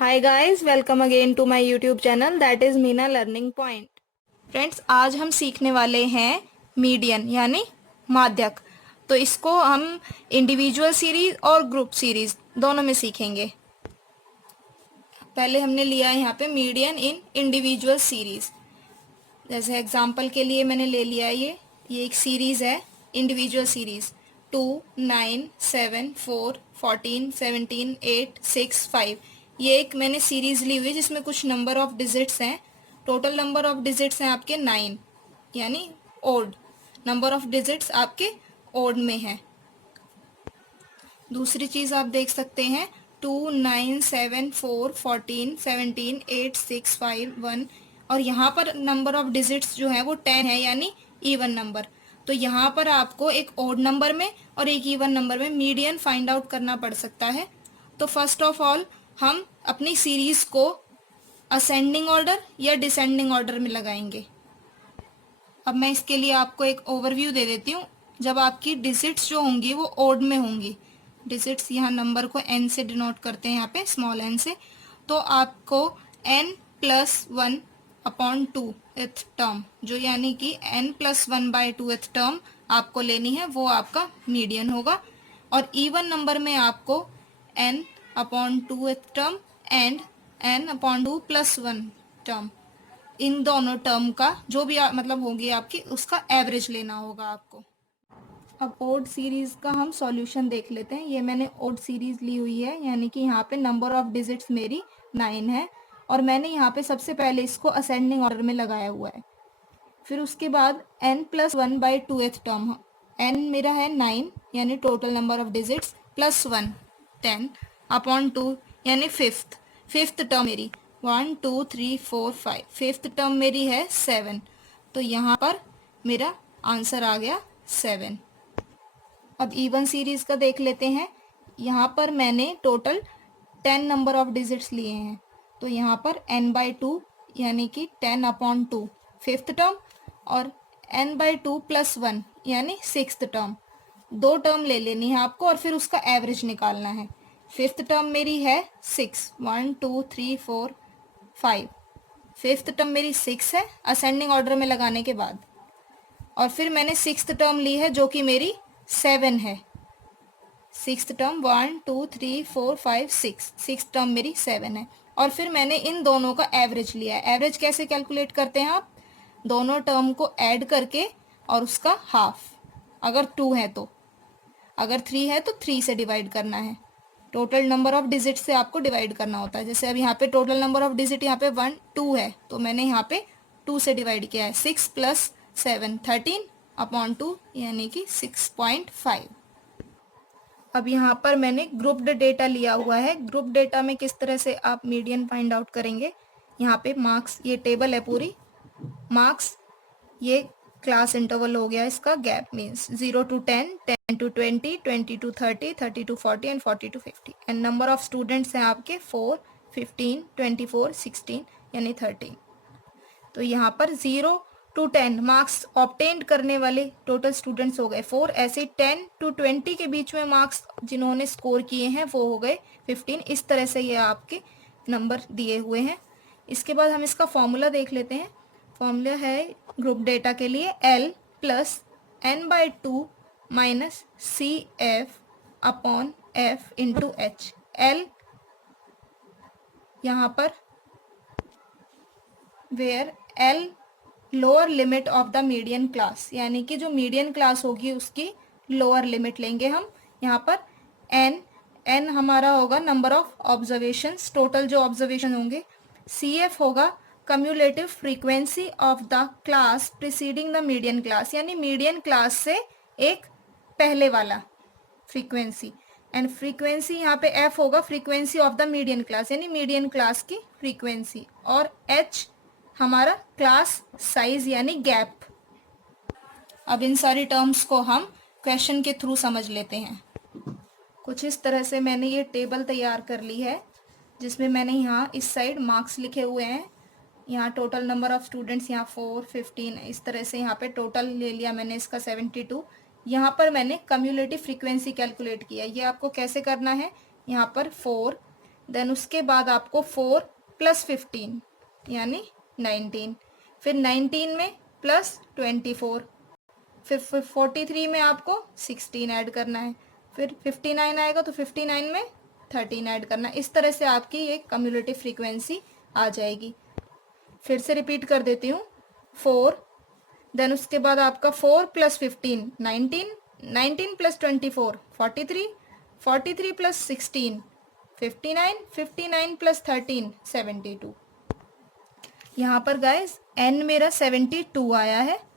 Hi guys, welcome again to my YouTube channel that is Meena learning point. Friends, आज हम सीखने वाले हैं मीडियन यानी माध्यक। तो इसको हम इंडिविजुअल सीरीज और ग्रुप सीरीज दोनों में सीखेंगे। पहले हमने लिया है यहाँ पे मीडियन इन इंडिविजुअल सीरीज। जैसे एग्जांपल के लिए मैंने ले लिया है ये एक सीरीज है, इंडिविजुअल सीरीज 2 9 7 4 14 17 8 6 5। ये एक मैंने सीरीज ली हुई है जिसमें कुछ नंबर ऑफ डिजिट्स हैं। टोटल नंबर ऑफ डिजिट्स हैं आपके 9, यानी ओड नंबर ऑफ डिजिट्स आपके ओड में है। दूसरी चीज आप देख सकते हैं 2 9 7 4 14 17 8 6 5 1, और यहाँ पर नंबर ऑफ डिजिट्स जो है वो 10 है, यानी इवन नंबर। तो यहाँ पर आपको एक ओड नंबर में और एक इवन नंबर में मीडियन फाइंड आउट करना पड़ सकता है। तो फर्स्ट ऑफ ऑल हम अपनी सीरीज को असेंडिंग ऑर्डर या डिसेंडिंग ऑर्डर में लगाएंगे। अब मैं इसके लिए आपको एक ओवरव्यू दे देती हूँ। जब आपकी डिजिट्स जो होंगी वो ओड में होंगी, डिजिट्स यहाँ नंबर को n से डिनोट करते हैं, यहाँ पे स्मॉल n से, तो आपको n+1 अपॉन 2th टर्म जो यानी कि n+1/2th टर्म आपको लेनी है, वो आपका मीडियन होगा। और इवन नंबर में आपको n/2th term and n/2+1 term, इन दोनों टर्म का जो भी मतलब होगी आपकी, उसका एवरेज लेना होगा आपको। अब ओड सीरीज का हम सॉल्यूशन देख लेते हैं। ये मैंने ओड सीरीज ली हुई है, यानी कि यहाँ पे नंबर ऑफ डिजिट्स मेरी 9 है, और मैंने यहाँ पे सबसे पहले इसको असेंडिंग ऑर्डर में लगाया हुआ है। फिर उसके बाद n+1/2th टर्म, n मेरा है 9 यानी total number of digits, +1 10 upon 2 यानी फिफ्थ टर्म मेरी 1 2 3 4 5, फिफ्थ टर्म मेरी है 7। तो यहाँ पर मेरा आंसर आ गया 7। अब इवन सीरीज का देख लेते हैं। यहाँ पर मैंने टोटल 10 नंबर ऑफ डिजिट्स लिए हैं, तो यहाँ पर n/2 यानी कि 10 अपॉन 2 फिफ्थ टर्म, और n/2+1 यानी सिक्स्थ टर्म। दो टर्म ले लेनी है आपको और फिर उसका एवरेज निकालना है। फिफ्थ टर्म मेरी है 6, 1 2 3 4 5, फिफ्थ टर्म मेरी 6 है असेंडिंग ऑर्डर में लगाने के बाद, और फिर मैंने सिक्स्थ टर्म ली है जो कि मेरी 7 है। सिक्स्थ टर्म 1 2 3 4 5 6, सिक्स टर्म मेरी 7 है, और फिर मैंने इन दोनों का एवरेज लिया है। एवरेज कैसे कैलकुलेट करते हैं आप? दोनों टर्म को ऐड करके और उसका हाफ, अगर 2 है तो, अगर 3 है तो 3 से डिवाइड करना है। टोटल नंबर ऑफ डिजिट से आपको डिवाइड करना होता है। जैसे अब यहाँ पे टोटल नंबर ऑफ डिजिट यहाँ पे 1 2 है, तो मैंने यहाँ पे 2 से डिवाइड किया है। 6 + 7 13 अपॉन 2 यानी कि 6.5। अब यहाँ पर मैंने ग्रुप्ड डेटा लिया हुआ है। ग्रुप डेटा में किस तरह से आप मीडियन फाइंड आउट करेंगे? यहाँ पे मार्क्स, ये टेबल है पूरी, मार्क्स ये क्लास इंटरवल हो गया, इसका gap means 0 to 10, 10 to 20, 20 to 30, 30 to 40 and 40 to 50। And number of students हैं आपके 4 15 24 16 यानी 13। तो यहाँ पर 0 to 10 मार्क्स ऑब्टेन करने वाले टोटल स्टूडेंट्स हो गए 4। ऐसे 10 to 20 के बीच में मार्क्स जिन्होंने स्कोर किए हैं वो हो गए 15। इस तरह से ये आपके नंबर दिए हुए हैं। इसके बाद हम इसका फॉर्मूला देख लेते हैं। फॉर्मूला है ग्रुप डेटा के लिए L + n/2 - CF upon F into H। L यहाँ पर where L lower limit of the median class, यानी कि जो मीडियन क्लास होगी उसकी लोअर लिमिट लेंगे हम। यहाँ पर n हमारा होगा नंबर ऑफ ऑब्जर्वेशंस, टोटल जो ऑब्जर्वेशन होंगे। CF होगा cumulative frequency of the class preceding the median class, यानी मीडियन क्लास से एक पहले वाला फ्रीक्वेंसी। एंड फ्रीक्वेंसी यहाँ पे F होगा frequency of the median class, यानी मीडियन क्लास की फ्रीक्वेंसी। और H हमारा क्लास साइज यानी गैप। अब इन सारी टर्म्स को हम क्वेश्चन के थ्रू समझ लेते हैं। कुछ इस तरह से मैंने ये टेबल तैयार कर ली है, जिसमें मैंने यहाँ इस साइड मार्क्स लिखे हुए हैं, यहाँ टोटल नंबर ऑफ स्टूडेंट्स यहाँ 4 15, इस तरह से यहाँ पे टोटल ले लिया मैंने इसका 72। यहाँ पर मैंने कम्युलेटिव फ्रीक्वेंसी कैलकुलेट किया। ये आपको कैसे करना है? यहाँ पर 4 देन उसके बाद आपको 4 प्लस 15 यानी 19, फिर 19 में प्लस 24, फिर 43 में आपको 16 ऐड करना है, फिर 59 आएगा तो 59 में 13 ऐड करना है। इस तरह से आपकी ये कम्युलेटिव फ्रीक्वेंसी आ जाएगी। फिर से रिपीट कर देती हूँ, 4, देन उसके बाद आपका 4 प्लस 15 19, 19 प्लस 24 43, 43 प्लस 16 59, 59 प्लस 13 72। यहाँ पर गाइस n मेरा 72 आया है।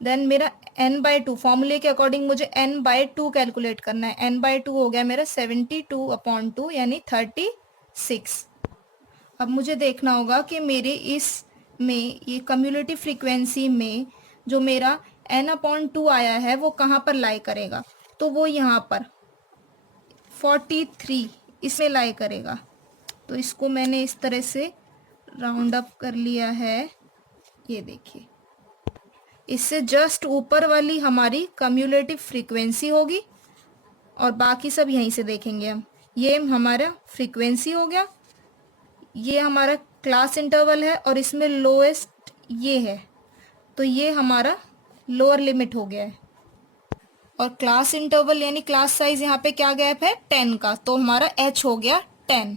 देन मेरा n/2 फॉर्मूले के अकॉर्डिंग मुझे n/2 कैलकुलेट करना है। n/2 हो गया मेरा 72/2 यानी 36। अब मुझे देखना होगा कि मेरे इसमें ये कम्युलेटिव फ्रीक्वेंसी में जो मेरा n/2 आया है वो कहाँ पर लाई करेगा, तो वो यहाँ पर 43 इसमें लाई करेगा। तो इसको मैंने इस तरह से राउंड अप कर लिया है, ये देखिए। इससे जस्ट ऊपर वाली हमारी कम्युलेटिव फ्रीक्वेंसी होगी और बाकी सब यहीं से देखेंगे हम। ये हमारा फ्रीक्वेंसी हो गया, ये हमारा क्लास इंटरवल है और इसमें लोएस्ट ये है, तो ये हमारा लोअर लिमिट हो गया है। और क्लास इंटरवल यानी क्लास साइज यहाँ पे क्या गैप है 10 का, तो हमारा h हो गया 10।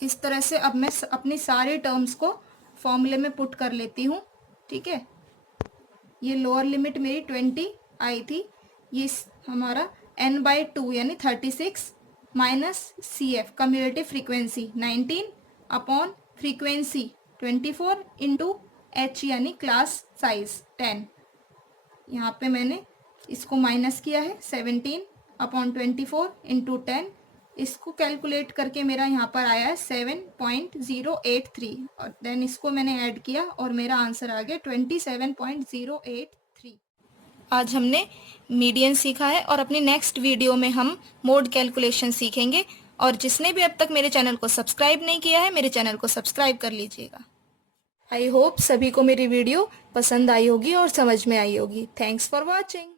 इस तरह से अब मैं अपनी सारी टर्म्स को फॉर्मूले में पुट कर लेती हूँ, ठीक है। ये लोअर लिमिट मेरी 20 आई थी, ये हमारा n/2 यानी 36 minus CF cumulative frequency 19 upon frequency 24 into h यानी क्लास साइज 10। यहाँ पे मैंने इसको माइनस किया है 17 अपॉन 24 इंटू 10। इसको कैलकुलेट करके मेरा यहाँ पर आया है 7.083 और देन इसको मैंने ऐड किया और मेरा आंसर आ गया 27.083। आज हमने मीडियन सीखा है और अपनी नेक्स्ट वीडियो में हम मोड कैलकुलेशन सीखेंगे। और जिसने भी अब तक मेरे चैनल को सब्सक्राइब नहीं किया है, मेरे चैनल को सब्सक्राइब कर लीजिएगा। आई होप सभी को मेरी वीडियो पसंद आई होगी और समझ में आई होगी। Thanks for watching.